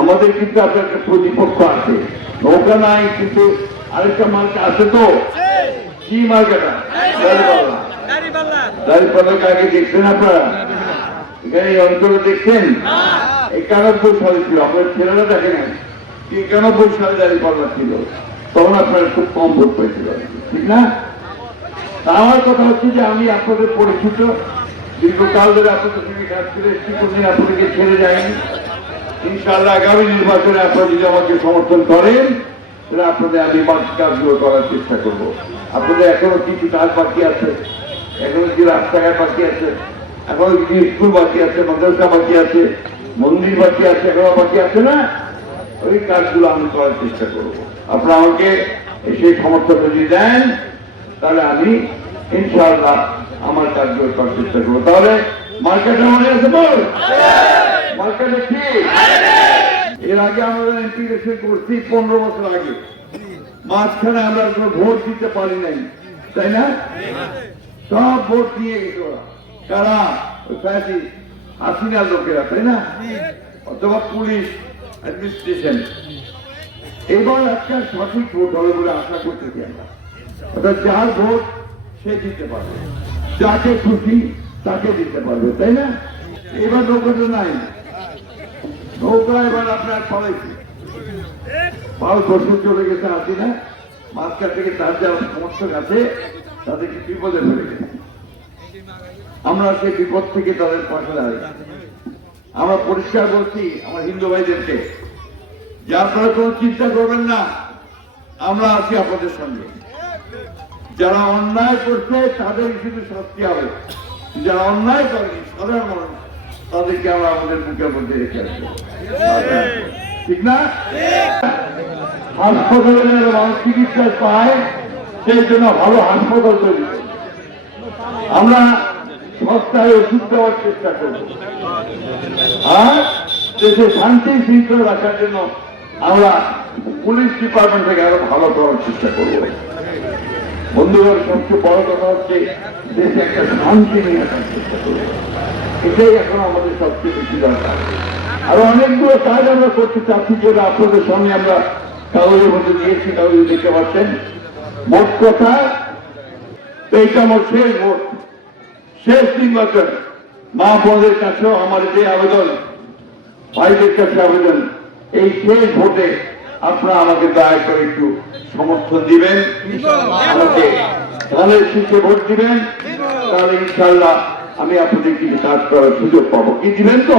আমাদের কিন্তু আপনার একটা প্রতিপক্ষ আছে, নৌকা নাই কিন্তু আরেকটা মার্কা আছে। তো কি মার্কাটা? দাঁড়িপাল্লাকে আগে দেখছেন আপনারা? এখানে এই অঞ্চলে দেখছেন 91 সালে ছিল, আপনার ছেলেরা দেখে নাই 91 সালে দাঁড়িপাল্লা ছিল, তখন আপনারা খুব কম ভোট পেয়েছিল, ঠিক না? আমার কথা হচ্ছে যে আমি আপনাদের পরিচিত, দীর্ঘকাল ধরে আপনাদের সঙ্গে কাজ করে এসেছি, কোনদিন আপনাদেরকে ছেড়ে যায়নি। ইনশাআল্লাহ আগামী নির্বাচনে আপনারা যদি আমাকে সমর্থন করেন তাহলে আপনাদের আমি বাকি কাজগুলো করার চেষ্টা করবো। আপনাদের এখনো কিছু কাজ বাকি আছে, এখনো কিছু রাস্তাঘাট বাকি আছে, এখনো কিছু স্কুল বাকি আছে, মাদ্রাসা বাকি আছে, মন্দির বাকি আছে, এখনো বাকি আছে না? ওই কাজগুলো আমি করার চেষ্টা করবো। আপনারা আমাকে সেই সমর্থন যদি দেন তাহলে আমি ইনশাআল্লাহ আমার কাজগুলো করার চেষ্টা করবো। তাহলে মার্কেটে মনে আছে বল, মার্কেটে কি? এর আগে আমরা এমপি ইলেকশন করছি 15 বছর আগে, মাঝখানে আমরা কোনো ভোট দিতে পারি নাই, তাই না? সব ভোট নিয়ে গেছে ওরা, কারা? হাসিনার লোকেরা, তাই না? অথবা পুলিশ অ্যাডমিনিস্ট্রেশন। এবার একটা সঠিক ভোট হবে বলে আশা করতেছি আমরা। অর্থাৎ যার ভোট সে দিতে পারবে, যাকে খুশি তাকে দিতে পারবে, তাই না? এবার নৌকাটা নাই, নৌকা এবার আপনার পালাইছে, 5 বছর চলে গেছে আসি না, মাঝখান থেকে তার যারা সমর্থক আছে তাদেরকে বিপদে ফেলে গেছে। আমরা সেই বিপদ থেকে তাদের পাশে দাঁড়াই। আমরা পরিষ্কার বলছি আমার হিন্দু ভাইদেরকে যে আপনারা কোনো চিন্তা করবেন না, আমরা আছি আপনাদের সঙ্গে। যারা অন্যায় করছে তাদের শুধু শাস্তি হবে, যারা অন্যায় করেনি সাধারণ মানুষ তাদেরকে আমরা আমাদের বুকের মধ্যে রেখে আসবো, ঠিক না? হাসপাতালে মানুষ চিকিৎসা পায়, সেই জন্য ভালো হাসপাতাল তৈরি করব। আমরা সপ্তাহে ওষুধ দেওয়ার চেষ্টা করব, আর দেশে শান্তি শৃঙ্খলা রাখার জন্য আমরা পুলিশ ডিপার্টমেন্ট থেকে আরো ভালো করার চেষ্টা করব। বন্ধুগণ, সবচেয়ে বড় কথা হচ্ছে দেশে একটা শান্তি নিয়ে আসার চেষ্টা করব, এটাই এখন আমাদের সবচেয়ে বেশি দরকার। আরো অনেকগুলো কাজ আমরা করতে চাচ্ছি, যেটা আপনাদের সঙ্গে আমরা কাগজের মধ্যে দিয়েছি, কাগজে দেখতে পাচ্ছেন। মোট কথা এইটা আমার শেষ ভোট, শেষ নির্বাচন। মা বোনদের কাছেও আমার যে আবেদন, ভাইদের কাছে আবেদন, এই শেষ ভোটে আপনারা আমাকে দয়া করে একটু সমর্থন দিবেন, আমাকে ধানের শীষে ভোট দিবেন, তাহলে ইনশাল্লাহ আমি আপনাদের কিছু কাজ করার সুযোগ পাবো। কি দিবেন তো?